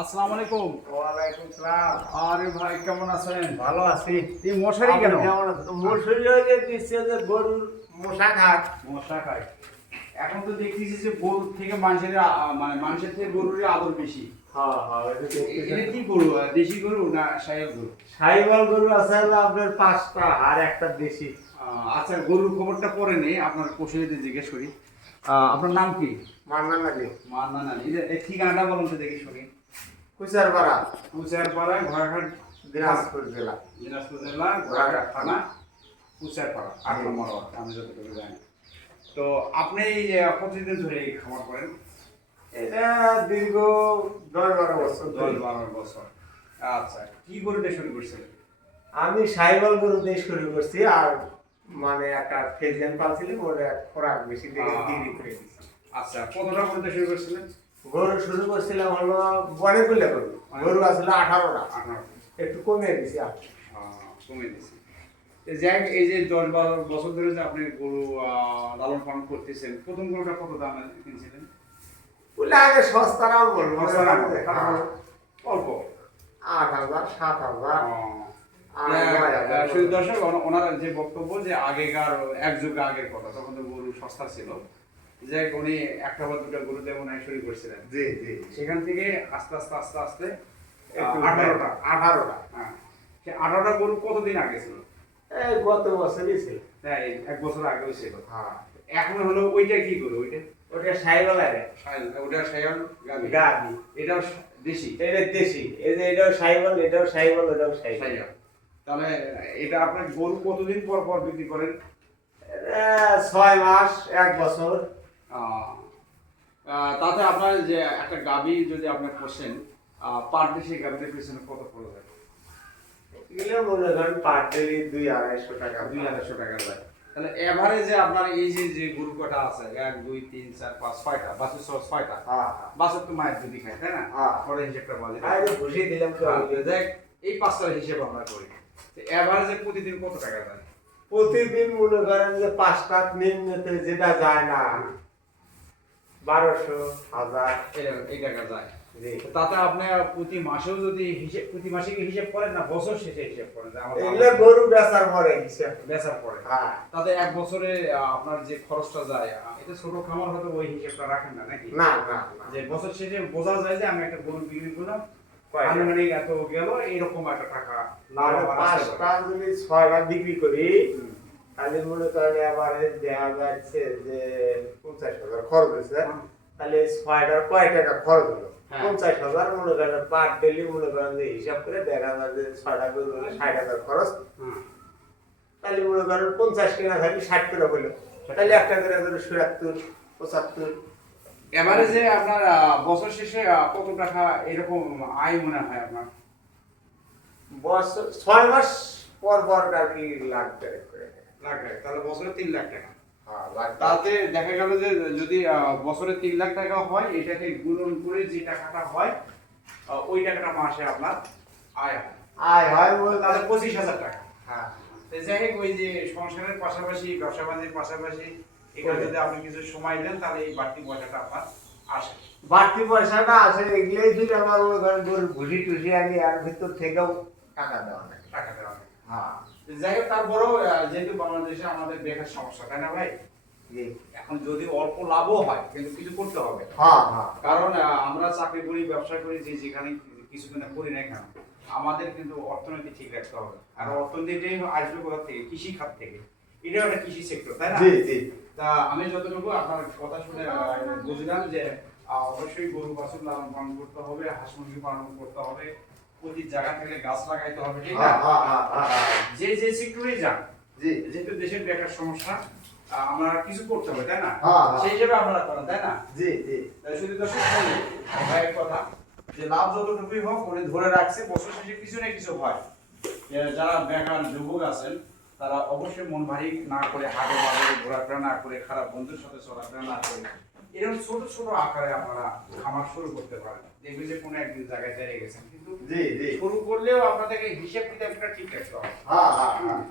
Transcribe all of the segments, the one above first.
আসসালামু আলাইকুম। ওয়ালাইকুম সালাম। আরে ভাই কেমন আছেন? ভালো আছি। এই মশারি কেন? মশুরি যে দিচ্ছে যে গরুর মশা ঘাট মশা খায়। এখন তো দেখতেছি যে গরুর থেকে মানুষের মানে মানুষের থেকে গরুর আদর বেশি। হ্যাঁ হ্যাঁ এটা কি গরু? দেশি গরু না সাইয়াল গরু? গরু আছে আপনার পাঁচটা আর একটা দেশি। আচ্ছা গরুর খবরটা পরে নেই আপনার পশুদের জিজ্ঞেস করি। আপনার নাম কি? মান্না লাগে মান্না না এই ঠিকানাটা বলুন তো দেখি শুনি। কুচার পাড়া কুচারপাড়া ঘোড়াঘাট দিনাজপুর জেলা। দিনাজপুর জেলা ঘোড়াঘাট থানা কুচারপাড়া আট নম্বর আমি যতটুকু জানি। তো আপনি কতদিন ধরে এই খামার করেন? এটা দীর্ঘ দশ বারো বছর দশ বারো বছর। আচ্ছা কি গরু দিয়ে শুরু করছেন? আমি সাইবাল গরু দিয়ে শুরু করছি আর মানে একটা ফেজিয়ান পালছিলাম ওর খোরাক বেশি করে দিচ্ছি আচ্ছা কতটা দিয়ে শুরু করছিলেন? গরু শুরু করছিলাম হলো অনেকগুলো গরু। গরু আসলে আঠারোটা। আঠারো একটু কমিয়ে দিছি আহ, কমে দিয়েছি যাই এই যে দশ বারো বছর ধরে যে আপনি গরু লালন পালন করতেছেন প্রথম গরুটা কত দামে কিনছিলেন? বলে আগে সস্তা নাম বলব। হ্যাঁ। অল্প। আট হাজার সাত হাজার। শুধু দর্শক ওনার যে বক্তব্য যে আগেকার এক যুগ আগের কথা তখন তো গরু সস্তা ছিল। যে উনি একটা বা দুটা গরু দিয়ে মনে হয় শুরু করছিলেন। জি জি সেখান থেকে আস্তে আস্তে আস্তে আস্তে আঠারোটা আঠারোটা হ্যাঁ। সে আঠারোটা গরু কতদিন আগে ছিল? এই গত বছরই ছিল। হ্যাঁ এক বছর আগেও ছিল। হ্যাঁ। এখন হলো ওইটা কি গরু ওইটা? ওটা আরে ওটা গাবি গাবি এটাও দেশি? এটা দেশি। এই যে এটাও সাইবাল এটাও সাইবাল এটাও সাইবাল সায়াল তাহলে এটা আপনার গরু কতদিন পর পর বিক্রি করেন? ছয় মাস এক বছর। তাতে আপনার যে একটা গাবি যদি আপনি পোষেন পার ডে সেই গাবিটার পিছনে কত পড়ে যায়? এগুলো মনে করেন পার ডেলি দুই আড়াইশো টাকা। দুই আড়াইশো টাকা যায়। তাহলে এভারেজে আপনার এই যে যে গরু কটা আছে এক দুই তিন চার পাঁচ ছয়টা বাছুর সহ ছয়টা হ্যাঁ বাছুর তো মায়ের দুধই খায় তাই না? হ্যাঁ। পরে হিসেবটা বাজে হ্যাঁ বসিয়ে দিলাম হ্যাঁ, দেখ এই পাঁচটার হিসেব আমরা করি। এভারেজে প্রতিদিন কত টাকা যায়? প্রতিদিন মনে করেন যে পাঁচটা নিম্নতে যেটা যায় না। বারোশো হাজার। এই- এই টাকা যায়। তাতে আপনি প্রতি মাসেও যদি হিসেব প্রতি মাসে কি হিসেব করেন না বছর শেষে হিসেব করেন? এগুলো গরু বেচার পরে হিসেব। বেচার পরে। হ্যাঁ। তাতে এক বছরে আপনার যে খরচটা যায় এটা ছোট খামার হয়তো ওই হিসেবটা রাখেন না নাকি? না না যে বছর শেষে বোঝা যায় যে আমি একটা গরু বিক্রি করলাম আনুমানিক এত গেল এরকম একটা টাকা লাভ আসতে পাঁচটা। যদি ছয়টা বিক্রি করি। তাহলে মনে করেন এবারে দেখা যাচ্ছে যে পঞ্চাশ হাজার খরচ হয়েছে তাহলে ছয়টার কয় টাকা খরচ হলো? হ্যাঁ। পঞ্চাশ হাজার মনে করেন পার ডেলি মনে করেন যে হিসাব করে দেখা যায় যে ছয়টা হলে ষাট হাজার খরচ। তাহলে মনে করেন পঞ্চাশ কিনা থাকলে ষাট করে হলো। তাহলে একটা করে ধরো চুয়াত্তর পঁচাত্তর। এভারেজে আপনার বছর শেষে কত টাকা এরকম আয় মনে হয় আপনার? বছর ছয় মাস পর পর আর কি লাগবে? করে লাখ টাকা তাহলে বছরে তিন লাখ টাকা। হ্যাঁ তাতে দেখা গেল যে যদি বছরে তিন লাখ টাকা হয় এটাকে গুণন করে যে টাকাটা হয় ওই টাকাটা মাসে আপনার আয় হয়। আয় হয় তাহলে পঁচিশ হাজার টাকা। হ্যাঁ। যাই হোক ওই যে সংসারের পাশাপাশি ব্যবসা বাণিজ্যের পাশাপাশি এখানে যদি আপনি কিছু সময় দেন তাহলে এই বাড়তি পয়সাটা আপনার আসে। বাড়তি পয়সাটা আসে এগুলোই ছিল আমার মনে করেন গরু ঘুষি টুসি আনি আর ভিতর থেকেও টাকা দেওয়া নাই টাকা দেওয়া নেই। হ্যাঁ। যাই হোক তারপরেও যেহেতু বাংলাদেশে আমাদের বেকার সমস্যা তাই না ভাই? এখন যদি অল্প লাভও হয় কিন্তু কিছু করতে হবে। হ্যাঁ হ্যাঁ। কারণ আমরা চাকরি করি ব্যবসা করি যে যেখানে কিছু করি না কেন আমাদের কিন্তু অর্থনীতি ঠিক রাখতে হবে। আর অর্থনীতি আসবে কোথা থেকে? কৃষি খাত থেকে। এটাও একটা কৃষি সেক্টর তাই না? তা আমি যতটুকু আপনার কথা শুনে বুঝলাম যে অবশ্যই গরু বাছুর লালন পালন করতে হবে হাঁস মুরগি পালন করতে হবে। প্রতি জায়গা থেকে গাছ লাগাইতে হবে ঠিক হ্যাঁ না হ্যাঁ হ্যাঁ। যে যে সেক্টরে যান যেহেতু দেশের বেকার সমস্যা আমরা কিছু করতে হবে তাই না। সেই হিসেবে আপনারা করেন তাই না? জি জি। তাই শুধু দর্শক ভাইয়ের কথা। যে লাভ যতটুকুই হোক উনি ধরে রাখছে বছর শেষে কিছু না কিছু হয়। যারা বেকার যুবক আছেন তারা অবশ্যই মন ভারী না করে হাটে বাজারে ঘোরাফেরা না করে খারাপ বন্ধুর সাথে চলাফেরা না করে এরকম ছোট ছোট আকারে আপনারা খামার শুরু করতে পারেন। দেখবেন যে কোনো একদিন জায়গায় দাঁড়িয়ে গেছেন কিন্তু জি জি। শুরু করলেও আপনাদেরকে হিসেব কিতাবটা ঠিক রাখতে হবে। হ্যাঁ হ্যাঁ হ্যাঁ।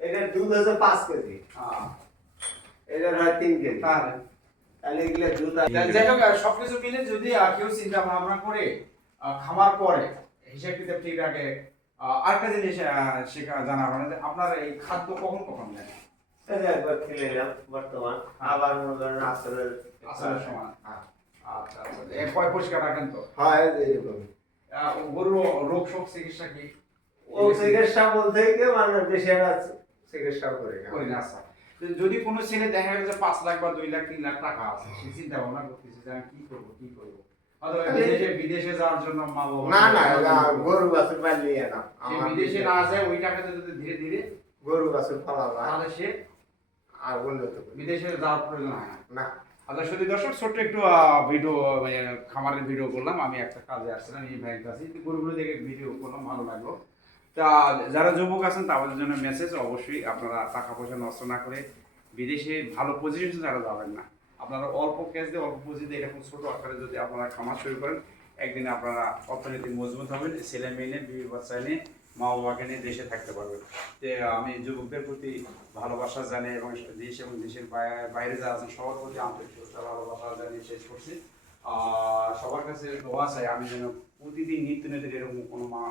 এটা দুধ হচ্ছে পাঁচ কেজি। হ্যাঁ, এটা হয় তিন কেজি। তাহলে? তাহলে এগুলো জুতা যাই হোক সবকিছু মিলে যদি কেউ চিন্তা ভাবনা করে খামার করে হিসাব কিতাব ঠিক রাখে আরেকটা জিনিস আহ, শেখা জানা যে আপনার এই খাদ্য কখন কখন দেন? এই যে একবার খেলে নিলাম বর্তমান। আবার মনে করেন আসরের আসরের সময়। হ্যাঁ। আচ্ছা আচ্ছা। পয় পরিষ্কার রাখেন তো? হয় এরকম। আহ, গরুর রোগ শোক চিকিৎসা কি? ও চিকিৎসা বলতে গিয়ে মানে বেশি একটা চিকিৎসা করে করি না আচ্ছা। যদি কোনো ছেলে দেখা গেল যে পাঁচ লাখ বা দুই লাখ তিন লাখ টাকা আছে সে চিন্তা ভাবনা করতেছে যে আমি কি করব কি করব? বিদেশে বিদেশে যাওয়ার জন্য মা বাবা না না না, গরু বাছুর পালিয়ে না। বিদেশে না যায় ওই টাকাতে যদি ধীরে ধীরে গরু বাছুর পালাবা তাহলে সে আর উন্নত বিদেশে যাওয়ার প্রয়োজন হয় না। না। আচ্ছা শুধু দর্শক ছোট্ট একটু ভিডিও মানে খামারের ভিডিও করলাম। আমি একটা কাজে আসছিলাম এই গরুগুলো দেখে ভিডিও করলাম ভালো লাগল। তা যারা যুবক আছেন তাদের জন্য মেসেজ অবশ্যই আপনারা টাকা পয়সা নষ্ট না করে বিদেশে ভালো পজিশন যারা যাবেন না। আপনারা অল্প ক্যাশ দিয়ে, অল্প পুঁজি দিয়ে এরকম ছোট আকারে যদি আপনারা খামার শুরু করেন, একদিন আপনারা অর্থনীতি মজবুত হবেন ছেলে মেয়ে নিয়ে, বিবি বাচ্চা নিয়ে, মা বাবাকে নিয়ে দেশে থাকতে পারবেন। তো আমি যুবকদের প্রতি ভালোবাসা জানি এবং দেশ এবং দেশের বাইরে যারা আছেন, সবার প্রতি আন্তরিক ভালোবাসা জানিয়ে শেষ করছি। আর সবার কাছে দোয়া চাই, আমি যেন প্রতিদিন নিত্য নতুন এরকম কোনো মা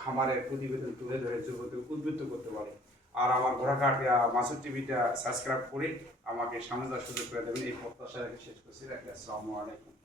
খামারের প্রতিবেদন তুলে ধরে যুবকদের উদ্বুদ্ধ করতে পারে। আর আমার ঘোরাঘাট মাসুর টিভিটা সাবস্ক্রাইব করে আমাকে সামনে সুযোগ করে দেবেন। এই প্রত্যাশা শেষ করছি। আসসালামু আলাইকুম।